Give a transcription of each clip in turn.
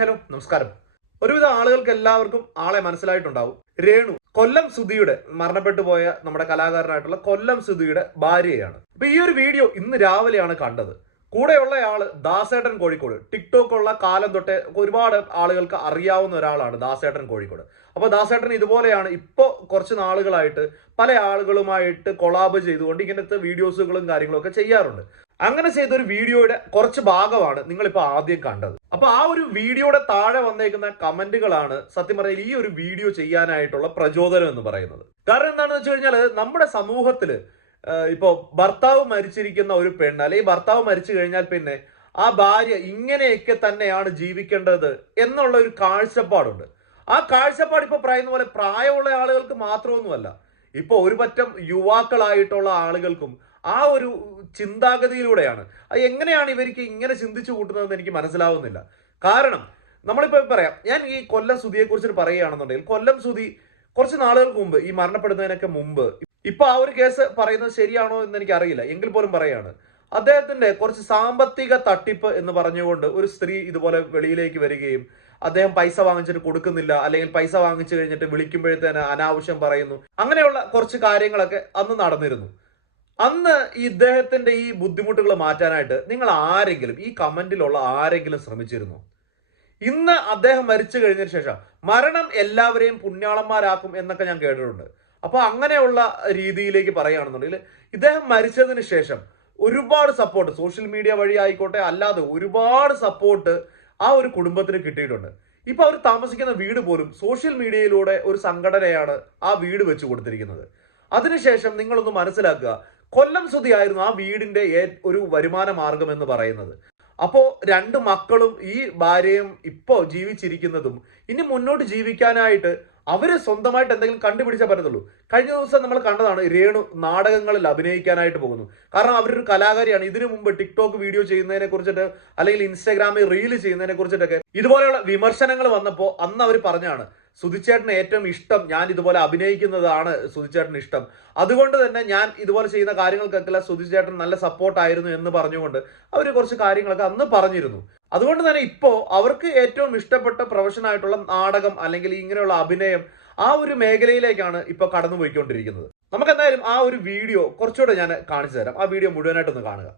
Hello നമസ്കാരം. ഒരുവിധ ആളുകൾക്ക് എല്ലാവർക്കും ആളെ മനസ്സിലായിട്ടുണ്ടാവും. രേണു കൊല്ലം സുധിയുടെ മരണപ്പെട്ടു പോയ നമ്മുടെ കലാകാരനായിട്ടുള്ള കൊല്ലം സുധിയുടെ ഭാര്യയാണ്. അപ്പൊ ഈ ഒരു വീഡിയോ ഇന്ന് രാവിലെയാണ് കണ്ടത്. കൂടെയുള്ള ആൾ ദാസേട്ടൻ കോഴിക്കോട്. ടിക്ടോക്ക് ഉള്ള കാലം തൊട്ടേ ഒരുപാട് ആളുകൾക്ക് അറിയാവുന്ന ഒരാളാണ് ദാസേട്ടൻ കോഴിക്കോട്. അപ്പൊ ദാസേട്ടൻ ഇതുപോലെയാണ് ഇപ്പോൾ കുറച്ച് നാളുകളായിട്ട് പല ആളുകളുമായിട്ട് കൊളാബ് ചെയ്തുകൊണ്ട് ഇങ്ങനത്തെ വീഡിയോസുകളും കാര്യങ്ങളും ഒക്കെ ചെയ്യാറുണ്ട്. അങ്ങനെ ചെയ്ത ഒരു വീഡിയോയുടെ കുറച്ച് ഭാഗമാണ് നിങ്ങളിപ്പോൾ ആദ്യം കണ്ടത്. അപ്പൊ ആ ഒരു വീഡിയോയുടെ താഴെ വന്നേക്കുന്ന കമന്റുകളാണ് സത്യം പറഞ്ഞാൽ ഈ ഒരു വീഡിയോ ചെയ്യാനായിട്ടുള്ള പ്രചോദനം എന്ന് പറയുന്നത്. കാരണം എന്താണെന്ന് വെച്ച് കഴിഞ്ഞാൽ നമ്മുടെ സമൂഹത്തിൽ ഇപ്പോ ഭർത്താവ് മരിച്ചിരിക്കുന്ന ഒരു പെണ്ണ് അല്ലെങ്കിൽ ഭർത്താവ് മരിച്ചു കഴിഞ്ഞാൽ പിന്നെ ആ ഭാര്യ ഇങ്ങനെയൊക്കെ തന്നെയാണ് ജീവിക്കേണ്ടത് എന്നുള്ള ഒരു കാഴ്ചപ്പാടുണ്ട്. ആ കാഴ്ചപ്പാട് ഇപ്പൊ പറയുന്ന പോലെ പ്രായമുള്ള ആളുകൾക്ക് മാത്രമൊന്നുമല്ല. ഇപ്പൊ ഒരു പറ്റം യുവാക്കളായിട്ടുള്ള ആളുകൾക്കും ആ ഒരു ചിന്താഗതിയിലൂടെയാണ്. അത് എങ്ങനെയാണ് ഇവർക്ക് ഇങ്ങനെ ചിന്തിച്ചു കൂട്ടുന്നതെന്ന് എനിക്ക് മനസ്സിലാവുന്നില്ല. കാരണം നമ്മളിപ്പോൾ പറയാം ഞാൻ ഈ കൊല്ലം സുധിയെക്കുറിച്ച് പറയുകയാണെന്നുണ്ടെങ്കിൽ കൊല്ലം സുധി കുറച്ച് നാളുകൾക്ക് മുമ്പ് ഈ മരണപ്പെടുന്നതിനൊക്കെ മുമ്പ് ഇപ്പൊ ആ ഒരു കേസ് പറയുന്നത് ശരിയാണോ എന്ന് എനിക്ക് അറിയില്ല എങ്കിൽ പോലും പറയാണ്. അദ്ദേഹത്തിന്റെ കുറച്ച് സാമ്പത്തിക തട്ടിപ്പ് എന്ന് പറഞ്ഞുകൊണ്ട് ഒരു സ്ത്രീ ഇതുപോലെ വെളിയിലേക്ക് വരികയും അദ്ദേഹം പൈസ വാങ്ങിച്ചിട്ട് കൊടുക്കുന്നില്ല അല്ലെങ്കിൽ പൈസ വാങ്ങിച്ചു കഴിഞ്ഞിട്ട് വിളിക്കുമ്പോഴത്തേന് അനാവശ്യം പറയുന്നു. അങ്ങനെയുള്ള കുറച്ച് കാര്യങ്ങളൊക്കെ അന്ന് നടന്നിരുന്നു. അന്ന് ഇദ്ദേഹത്തിന്റെ ഈ ബുദ്ധിമുട്ടുകൾ മാറ്റാനായിട്ട് നിങ്ങൾ ആരെങ്കിലും ഈ കമന്റിലുള്ള ആരെങ്കിലും ശ്രമിച്ചിരുന്നു? ഇന്ന് അദ്ദേഹം മരിച്ചു കഴിഞ്ഞതിന് ശേഷം മരണം എല്ലാവരെയും പുണ്യാളന്മാരാക്കും എന്നൊക്കെ ഞാൻ കേട്ടിട്ടുണ്ട്. അപ്പൊ അങ്ങനെയുള്ള രീതിയിലേക്ക് പറയുകയാണെന്നുണ്ടെങ്കിൽ ഇദ്ദേഹം മരിച്ചതിന് ശേഷം ഒരുപാട് സപ്പോർട്ട് സോഷ്യൽ മീഡിയ വഴി ആയിക്കോട്ടെ അല്ലാതെ ഒരുപാട് സപ്പോർട്ട് ആ ഒരു കുടുംബത്തിന് കിട്ടിയിട്ടുണ്ട്. ഇപ്പൊ അവർ താമസിക്കുന്ന വീട് പോലും സോഷ്യൽ മീഡിയയിലൂടെ ഒരു സംഘടനയാണ് ആ വീട് വെച്ച് കൊടുത്തിരിക്കുന്നത്. അതിനുശേഷം നിങ്ങളൊന്ന് മനസ്സിലാക്കുക കൊല്ലം സുതിയായിരുന്നു ആ വീടിന്റെ ഒരു വരുമാന മാർഗം എന്ന് പറയുന്നത്. അപ്പോ രണ്ട് മക്കളും ഈ ഭാര്യയും ഇപ്പോ ജീവിച്ചിരിക്കുന്നതും ഇനി മുന്നോട്ട് ജീവിക്കാനായിട്ട് അവർ സ്വന്തമായിട്ട് എന്തെങ്കിലും കണ്ടുപിടിച്ചാൽ പറ്റത്തുള്ളൂ. കഴിഞ്ഞ ദിവസം നമ്മൾ കണ്ടതാണ് രേണു നാടകങ്ങളിൽ അഭിനയിക്കാനായിട്ട് പോകുന്നു. കാരണം അവരൊരു കലാകാരിയാണ്. ഇതിനു മുമ്പ് ടിക്ടോക്ക് വീഡിയോ ചെയ്യുന്നതിനെ കുറിച്ചിട്ട് അല്ലെങ്കിൽ ഇൻസ്റ്റാഗ്രാമിൽ റീൽ ചെയ്യുന്നതിനെ കുറിച്ചിട്ടൊക്കെ ഇതുപോലെയുള്ള വിമർശനങ്ങൾ വന്നപ്പോൾ അന്ന് അവർ പറഞ്ഞാണ് സുധിച്ചേട്ടന് ഏറ്റവും ഇഷ്ടം ഞാൻ ഇതുപോലെ അഭിനയിക്കുന്നതാണ് സുധിച്ചേട്ടന് ഇഷ്ടം. അതുകൊണ്ട് തന്നെ ഞാൻ ഇതുപോലെ ചെയ്യുന്ന കാര്യങ്ങൾക്കൊക്കെ സുധിച്ചേട്ടൻ നല്ല സപ്പോർട്ടായിരുന്നു എന്ന് പറഞ്ഞുകൊണ്ട് അവർ കുറച്ച് കാര്യങ്ങളൊക്കെ അന്ന് പറഞ്ഞിരുന്നു. അതുകൊണ്ട് തന്നെ ഇപ്പോൾ അവർക്ക് ഏറ്റവും ഇഷ്ടപ്പെട്ട പ്രൊഫഷനായിട്ടുള്ള നാടകം അല്ലെങ്കിൽ ഇങ്ങനെയുള്ള അഭിനയം ആ ഒരു മേഖലയിലേക്കാണ് ഇപ്പൊ കടന്നു പോയിക്കൊണ്ടിരിക്കുന്നത് നമുക്ക് എന്തായാലും ആ ഒരു വീഡിയോ കുറച്ചുകൂടെ ഞാൻ കാണിച്ചു തരാം. ആ വീഡിയോ മുഴുവനായിട്ടൊന്ന് കാണുക.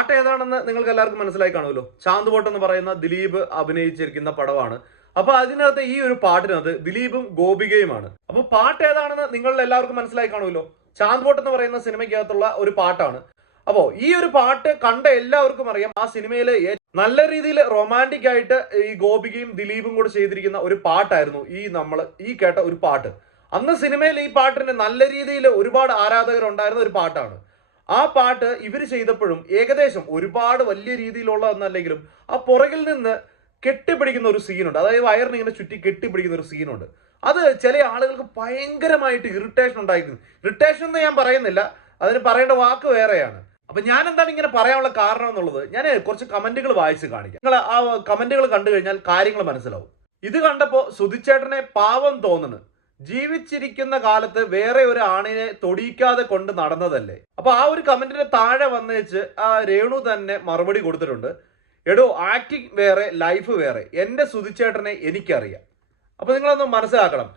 പാട്ട് ഏതാണെന്ന് നിങ്ങൾക്ക് എല്ലാവർക്കും മനസ്സിലായി കാണുമല്ലോ. ചാന്ത് പോട്ട് എന്ന് പറയുന്ന ദിലീപ് അഭിനയിച്ചിരിക്കുന്ന പടമാണ്. അപ്പൊ അതിനകത്ത് ഈ ഒരു പാട്ടിനകത്ത് ദിലീപും ഗോപികയുമാണ്. അപ്പൊ പാട്ട് ഏതാണെന്ന് നിങ്ങൾ എല്ലാവർക്കും മനസ്സിലായി കാണുമല്ലോ. ചാന്ത് പോട്ട് എന്ന് പറയുന്ന സിനിമയ്ക്കകത്തുള്ള ഒരു പാട്ടാണ്. അപ്പോ ഈ ഒരു പാട്ട് കണ്ട എല്ലാവർക്കും അറിയാം. ആ സിനിമയിലെ നല്ല രീതിയിൽ റൊമാന്റിക് ആയിട്ട് ഈ ഗോപികയും ദിലീപും കൂടെ ചെയ്തിരിക്കുന്ന ഒരു പാട്ടായിരുന്നു ഈ നമ്മൾ ഈ കേട്ട ഒരു പാട്ട്. അന്ന് സിനിമയിൽ ഈ പാട്ടിന് നല്ല രീതിയിൽ ഒരുപാട് ആരാധകർ ഉണ്ടായിരുന്ന ഒരു പാട്ടാണ്. ആ പാട്ട് ഇവർ ചെയ്തപ്പോഴും ഏകദേശം ഒരുപാട് വലിയ രീതിയിലുള്ള ഒന്നല്ലെങ്കിലും ആ പുറകിൽ നിന്ന് കെട്ടിപ്പിടിക്കുന്ന ഒരു സീനുണ്ട് അതായത് വയറിന് ഇങ്ങനെ ചുറ്റി കെട്ടിപ്പിടിക്കുന്ന ഒരു സീനുണ്ട് അത് ചില ആളുകൾക്ക് ഭയങ്കരമായിട്ട് ഇറിറ്റേഷൻ ഉണ്ടായിരുന്നു. ഇറിറ്റേഷൻ എന്ന് ഞാൻ പറയുന്നില്ല. അതിന് പറയേണ്ട വാക്ക് വേറെയാണ്. അപ്പൊ ഞാൻ എന്താണ് ഇങ്ങനെ പറയാനുള്ള കാരണം എന്നുള്ളത് ഞാൻ കുറച്ച് കമന്റുകൾ വായിച്ച് കാണിക്കാം. നിങ്ങൾ ആ കമന്റുകൾ കണ്ടു കഴിഞ്ഞാൽ കാര്യങ്ങൾ മനസ്സിലാവും. ഇത് കണ്ടപ്പോ സുധിച്ചേട്ടനെ പാവം തോന്നുന്നു ജീവിച്ചിരിക്കുന്ന കാലത്ത് വേറെ ഒരു ആണിനെ തൊടിയിക്കാതെ കൊണ്ട് നടന്നതല്ലേ? അപ്പൊ ആ ഒരു കമന്റിന് താഴെ വന്നേച്ച് ആ രേണു തന്നെ മറുപടി കൊടുത്തിട്ടുണ്ട്. എടോ ആക്ടിങ് വേറെ ലൈഫ് വേറെ. എന്റെ സുധിച്ചേട്ടനെ എനിക്കറിയാം. അപ്പൊ നിങ്ങളൊന്ന് മനസ്സിലാക്കണം.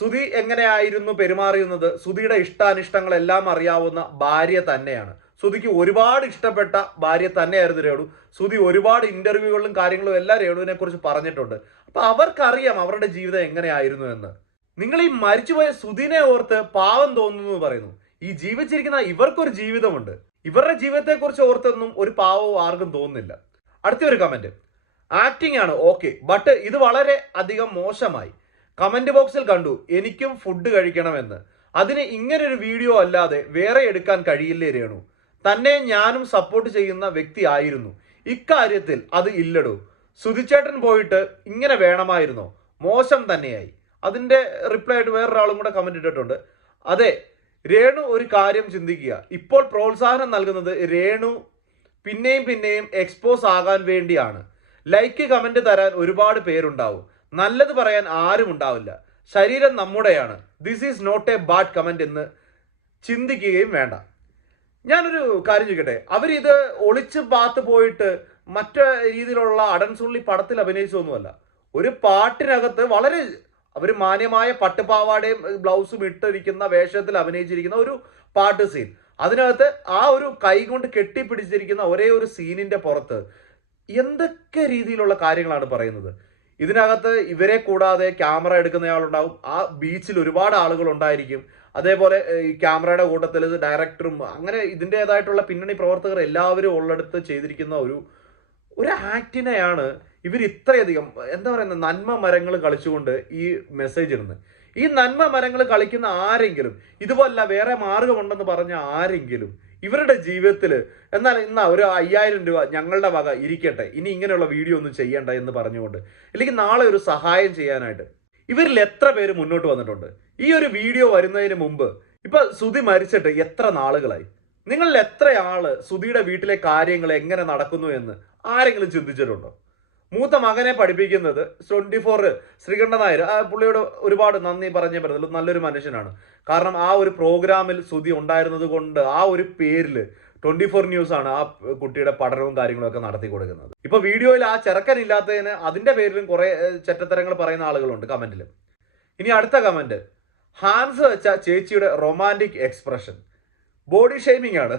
സുധി എങ്ങനെയായിരുന്നു പെരുമാറിയുന്നത് സുധിയുടെ ഇഷ്ടാനിഷ്ടങ്ങളെല്ലാം അറിയാവുന്ന ഭാര്യ തന്നെയാണ്. സുധിക്ക് ഒരുപാട് ഇഷ്ടപ്പെട്ട ഭാര്യ തന്നെയായിരുന്നു രേണു. സുധി ഒരുപാട് ഇന്റർവ്യൂകളിലും കാര്യങ്ങളും എല്ലാം രേണുവിനെ കുറിച്ച് പറഞ്ഞിട്ടുണ്ട്. അപ്പൊ അവർക്കറിയാം അവരുടെ ജീവിതം എങ്ങനെയായിരുന്നു എന്ന്. നിങ്ങൾ ഈ മരിച്ചുപോയ സുധിനെ ഓർത്ത് പാവം തോന്നുന്നു എന്ന് പറയുന്നു. ഈ ജീവിച്ചിരിക്കുന്ന ഇവർക്കൊരു ജീവിതമുണ്ട്. ഇവരുടെ ജീവിതത്തെക്കുറിച്ച് ഓർത്തൊന്നും ഒരു പാവവും ആർക്കും തോന്നുന്നില്ല. അടുത്ത ഒരു കമന്റ് ആക്ടിംഗ് ആണ് ഓക്കെ ബട്ട് ഇത് വളരെ അധികം മോശമായി. കമന്റ് ബോക്സിൽ കണ്ടു എനിക്കും ഫുഡ് കഴിക്കണമെന്ന്. അതിന് ഇങ്ങനൊരു വീഡിയോ അല്ലാതെ വേറെ എടുക്കാൻ കഴിയില്ലേ രേണു? തന്നെ ഞാനും സപ്പോർട്ട് ചെയ്യുന്ന വ്യക്തി ആയിരുന്നു. ഇക്കാര്യത്തിൽ അത് ഇല്ലടോ. സുധിച്ചേട്ടൻ പോയിട്ട് ഇങ്ങനെ വേണമായിരുന്നോ? മോശം തന്നെയായി. അതിന്റെ റിപ്ലൈ ആയിട്ട് വേറൊരാളും കൂടെ കമന്റ് ഇട്ടിട്ടുണ്ട്. അതെ രേണു ഒരു കാര്യം ചിന്തിക്കുക. ഇപ്പോൾ പ്രോത്സാഹനം നൽകുന്നത് രേണു പിന്നെയും പിന്നെയും എക്സ്പോസ് ആകാൻ വേണ്ടിയാണ്. ലൈക്ക് കമന്റ് തരാൻ ഒരുപാട് പേരുണ്ടാവും. നല്ലത് പറയാൻ ആരും ഉണ്ടാവില്ല. ശരീരം നമ്മുടെയാണ്. This is not a bad comment എന്ന് ചിന്തിക്കുകയും വേണ്ട. ഞാനൊരു കാര്യം ചോദിക്കട്ടെ? അവരിത് ഒളിച്ച് പാത്ത് പോയിട്ട് മറ്റു രീതിയിലുള്ള അടൻസുള്ളി പടത്തിൽ അഭിനയിച്ചൊന്നുമല്ല. ഒരു പാട്ടിനകത്ത് വളരെ അവർ മാന്യമായ പട്ടുപാവാടയും ബ്ലൗസും ഇട്ടിരിക്കുന്ന വേഷത്തിൽ അഭിനയിച്ചിരിക്കുന്ന ഒരു പാട്ട് സീൻ. അതിനകത്ത് ആ ഒരു കൈ കൊണ്ട് കെട്ടിപ്പിടിച്ചിരിക്കുന്ന ഒരേ ഒരു സീനിന്റെ പുറത്ത് എന്തൊക്കെ രീതിയിലുള്ള കാര്യങ്ങളാണ് പറയുന്നത്? ഇതിനകത്ത് ഇവരെ കൂടാതെ ക്യാമറ എടുക്കുന്നയാളുണ്ടാവും ആ ബീച്ചിൽ ഒരുപാട് ആളുകൾ ഉണ്ടായിരിക്കും. അതേപോലെ ഈ ക്യാമറയുടെ കൂട്ടത്തിൽ ഡയറക്ടറും അങ്ങനെ ഇതിന്റെതായിട്ടുള്ള പിന്നണി പ്രവർത്തകർ എല്ലാവരും ഉള്ളെടുത്ത് ചെയ്തിരിക്കുന്ന ഒരു ഒരു ആക്ടിനെയാണ് ഇവർ ഇത്രയധികം എന്താ പറയുന്നത് നന്മ മരങ്ങൾ കളിച്ചുകൊണ്ട് ഈ മെസ്സേജ് ഇടുന്നത്. ഈ നന്മ മരങ്ങൾ കളിക്കുന്ന ആരെങ്കിലും ഇതുപോലല്ല വേറെ മാർഗമുണ്ടെന്ന് പറഞ്ഞ ആരെങ്കിലും ഇവരുടെ ജീവിതത്തിൽ എന്നാൽ ഇന്ന ഒരു അയ്യായിരം രൂപ ഞങ്ങളുടെ വക ഇരിക്കട്ടെ ഇനി ഇങ്ങനെയുള്ള വീഡിയോ ഒന്നും ചെയ്യണ്ട എന്ന് പറഞ്ഞുകൊണ്ട് അല്ലെങ്കിൽ നാളെ ഒരു സഹായം ചെയ്യാനായിട്ട് ഇവരിൽ എത്ര പേര് മുന്നോട്ട് വന്നിട്ടുണ്ട്? ഈ ഒരു വീഡിയോ വരുന്നതിന് മുമ്പ് ഇപ്പൊ സുധി മരിച്ചിട്ട് എത്ര നാളുകളായി? നിങ്ങളിൽ എത്ര ആൾ സുധിയുടെ വീട്ടിലെ കാര്യങ്ങൾ എങ്ങനെ നടക്കുന്നു എന്ന് ആരെങ്കിലും ചിന്തിച്ചിട്ടുണ്ടോ? മൂത്ത മകനെ പഠിപ്പിക്കുന്നത് ട്വന്റി ഫോർ ശ്രീകണ്ഠ നായർ. ആ പുള്ളിയോട് ഒരുപാട് നന്ദി പറഞ്ഞേ പറ്റത്തുള്ളൂ നല്ലൊരു മനുഷ്യനാണ്. കാരണം ആ ഒരു പ്രോഗ്രാമിൽ സുധി ഉണ്ടായിരുന്നത് കൊണ്ട് ആ ഒരു പേരിൽ ട്വന്റി ഫോർ ന്യൂസ് ആണ് ആ കുട്ടിയുടെ പഠനവും കാര്യങ്ങളും ഒക്കെ നടത്തി കൊടുക്കുന്നത്. ഇപ്പൊ വീഡിയോയിൽ ആ ചെറുക്കൻ ഇല്ലാത്തതിന് അതിന്റെ പേരിലും കുറെ ചെറ്റത്തരങ്ങൾ പറയുന്ന ആളുകളുണ്ട് കമന്റിൽ ഇനി അടുത്ത കമന്റ്. ഹാൻസ് വെച്ച ചേച്ചിയുടെ റൊമാന്റിക് എക്സ്പ്രഷൻ. ബോഡി ഷെയ്മിങ് ആണ്.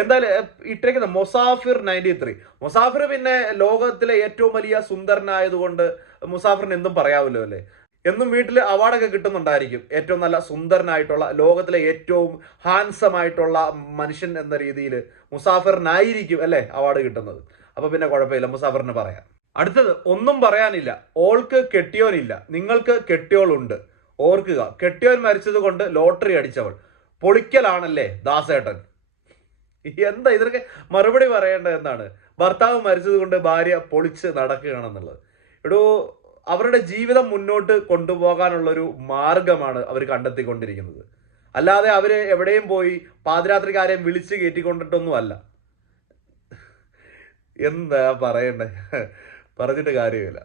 എന്തായാലും ഏഹ്, ഇട്ടേക്കുന്ന മൊസാഫിർ നയന്റി ത്രീ മുസാഫിർ പിന്നെ ലോകത്തിലെ ഏറ്റവും വലിയ സുന്ദരനായതുകൊണ്ട് മുസാഫിറിന് എന്തും പറയാമല്ലോ അല്ലേ? എന്നും വീട്ടിൽ അവാർഡൊക്കെ കിട്ടുന്നുണ്ടായിരിക്കും. ഏറ്റവും നല്ല സുന്ദരനായിട്ടുള്ള ലോകത്തിലെ ഏറ്റവും ഹാൻസം ആയിട്ടുള്ള മനുഷ്യൻ എന്ന രീതിയിൽ മുസാഫിറിനായിരിക്കും അല്ലേ അവാർഡ് കിട്ടുന്നത്. അപ്പൊ പിന്നെ കുഴപ്പമില്ല മുസാഫിറിന് പറയാം. അടുത്തത് ഒന്നും പറയാനില്ല. ഓൾക്ക് കെട്ടിയോനില്ല. നിങ്ങൾക്ക് കെട്ടിയോളുണ്ട്. ഓർക്കുക കെട്ടിയോൻ മരിച്ചത് കൊണ്ട് ലോട്ടറി അടിച്ചവൾ. പൊളിക്കലാണല്ലേ ദാസേട്ടൻ. എന്താ ഇതിനൊക്കെ മറുപടി പറയേണ്ടത് എന്താണ്? ഭർത്താവ് മരിച്ചത് കൊണ്ട് ഭാര്യ പൊളിച്ച് നടക്കുകയാണെന്നുള്ളത്. എടോ അവരുടെ ജീവിതം മുന്നോട്ട് കൊണ്ടുപോകാനുള്ളൊരു മാർഗമാണ് അവർ കണ്ടെത്തിക്കൊണ്ടിരിക്കുന്നത്. അല്ലാതെ അവർ എവിടെയും പോയി പാതിരാത്രിക്കാരെയും വിളിച്ച് കയറ്റിക്കൊണ്ടിട്ടൊന്നും അല്ല എന്താ പറയണ്ടേ? പറഞ്ഞിട്ട് കാര്യമില്ല.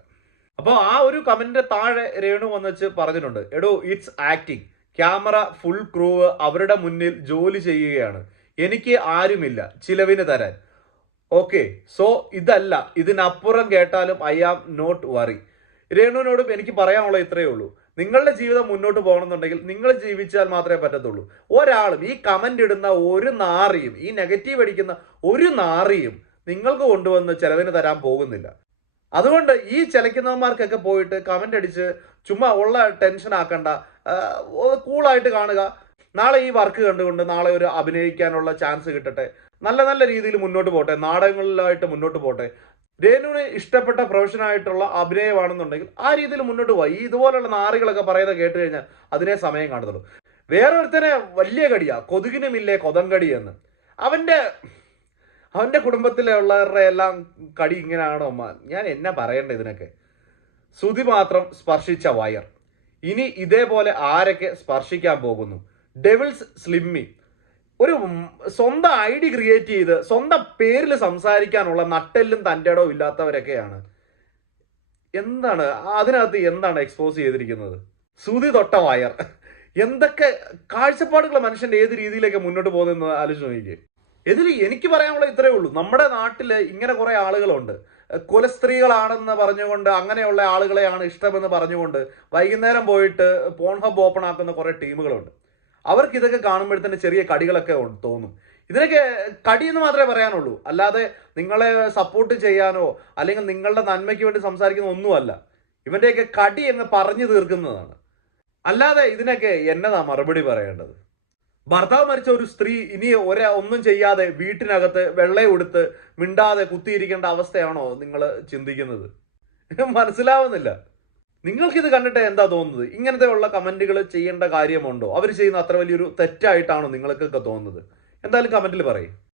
അപ്പോൾ ആ ഒരു കമന്റിന്റെ താഴെ രേണു വന്നിച്ച് പറഞ്ഞിട്ടുണ്ട്. എടോ it's acting camera full crew അവരുടെ മുന്നിൽ ജോലി ചെയ്യുകയാണ്. എനിക്ക് ആരുമില്ല. ചിലവിന് തരാൻ. ഓക്കെ സോ ഇതല്ല. ഇതിനപ്പുറം കേട്ടാലും ഐ ആം നോട്ട് വറി രേണുവിനോടും എനിക്ക് പറയാനുള്ള ഇത്രയേ ഉള്ളൂ. നിങ്ങളുടെ ജീവിതം മുന്നോട്ട് പോകണമെന്നുണ്ടെങ്കിൽ നിങ്ങൾ ജീവിച്ചാൽ മാത്രമേ പറ്റത്തുള്ളൂ. ഒരാളും ഈ കമന്റ് ഇടുന്ന ഒരു നാറിയും ഈ നെഗറ്റീവ് അടിക്കുന്ന ഒരു നാറിയും നിങ്ങൾക്ക് കൊണ്ടുവന്ന് ചെലവിന് തരാൻ പോകുന്നില്ല. അതുകൊണ്ട് ഈ ചലക്കുന്നവന്മാർക്കൊക്കെ പോയിട്ട് കമന്റ് അടിച്ച് ചുമ്മാ ഉള്ള ടെൻഷൻ ആക്കണ്ട. കൂളായിട്ട് കാണുക. നാളെ ഈ വർക്ക് കണ്ടുകൊണ്ട് നാളെ ഒരു അഭിനയിക്കാനുള്ള ചാൻസ് കിട്ടട്ടെ. നല്ല നല്ല രീതിയിൽ മുന്നോട്ട് പോട്ടെ. നാടകങ്ങളിലായിട്ട് മുന്നോട്ട് പോട്ടെ. രേനുവിന് ഇഷ്ടപ്പെട്ട പ്രൊഫഷനായിട്ടുള്ള അഭിനയമാണെന്നുണ്ടെങ്കിൽ ആ രീതിയിൽ മുന്നോട്ട് പോയി ഈ ഇതുപോലുള്ള നാറികളൊക്കെ പറയുന്നത് കേട്ട് കഴിഞ്ഞാൽ അതിനെ സമയം കാണത്തുള്ളൂ. വേറൊരുത്തനെ വലിയ കടിയാ. കൊതുകിനുമില്ലേ കൊതങ്കടി എന്ന്. അവന്റെ അവന്റെ കുടുംബത്തിലുള്ളവരുടെ എല്ലാം കടി ഇങ്ങനെയാണോ അമ്മ ഞാൻ എന്നാ പറയണ്ടേ ഇതിനൊക്കെ? സുതി മാത്രം സ്പർശിച്ച വയർ. ഇനി ഇതേപോലെ ആരൊക്കെ സ്പർശിക്കാൻ പോകുന്നു? ഡെവിൾസ് സ്ലിമ്മി ഒരു സ്വന്തം ഐ ഡി ക്രിയേറ്റ് ചെയ്ത് സ്വന്തം പേരിൽ സംസാരിക്കാനുള്ള നട്ടെല്ലും തന്റെ ഇടവും ഇല്ലാത്തവരൊക്കെയാണ്. എന്താണ് അതിനകത്ത് എന്താണ് എക്സ്പോസ് ചെയ്തിരിക്കുന്നത്? സുതി തൊട്ട വയർ. എന്തൊക്കെ കാഴ്ചപ്പാടുകൾ മനുഷ്യന്റെ ഏത് രീതിയിലേക്ക് മുന്നോട്ട് പോകുന്നതെന്ന് ആലോചിച്ച് നോക്കിക്കേ. ഇതിൽ എനിക്ക് പറയാനുള്ള ഇത്രയേ ഉള്ളൂ. നമ്മുടെ നാട്ടിൽ ഇങ്ങനെ കുറേ ആളുകളുണ്ട്. കുലസ്ത്രീകളാണെന്ന് പറഞ്ഞുകൊണ്ട് അങ്ങനെയുള്ള ആളുകളെയാണ് ഇഷ്ടമെന്ന് പറഞ്ഞുകൊണ്ട് വൈകുന്നേരം പോയിട്ട് പോൺ ഹബ് ഓപ്പൺ ആക്കുന്ന കുറേ ടീമുകളുണ്ട്. അവർക്ക് ഇതൊക്കെ കാണുമ്പോഴത്തേന് ചെറിയ കടികളൊക്കെ തോന്നും. ഇതിനൊക്കെ കടി എന്ന് മാത്രമേ പറയാനുള്ളൂ. അല്ലാതെ നിങ്ങളെ സപ്പോർട്ട് ചെയ്യാനോ അല്ലെങ്കിൽ നിങ്ങളുടെ നന്മയ്ക്ക് വേണ്ടി സംസാരിക്കുന്ന ഒന്നുമല്ല. ഇവന്റെയൊക്കെ കടി എന്ന് പറഞ്ഞു തീർക്കുന്നതാണ്. അല്ലാതെ ഇതിനൊക്കെ എന്നതാ മറുപടി പറയേണ്ടത്? ഭർത്താവ് മരിച്ച ഒരു സ്ത്രീ ഇനി ഒരേ ഒന്നും ചെയ്യാതെ വീട്ടിനകത്ത് വെള്ളയെടുത്ത് മിണ്ടാതെ കുത്തിയിരിക്കേണ്ട അവസ്ഥയാണോ നിങ്ങൾ ചിന്തിക്കുന്നത്? മനസ്സിലാവുന്നില്ല. നിങ്ങൾക്കിത് കണ്ടിട്ട് എന്താ തോന്നുന്നത്? ഇങ്ങനത്തെ ഉള്ള കമന്റുകൾ ചെയ്യേണ്ട കാര്യമുണ്ടോ? അവർ ചെയ്യുന്ന അത്ര വലിയൊരു തെറ്റായിട്ടാണോ നിങ്ങൾക്കൊക്കെ തോന്നുന്നത്? എന്തായാലും കമന്റിൽ പറയും.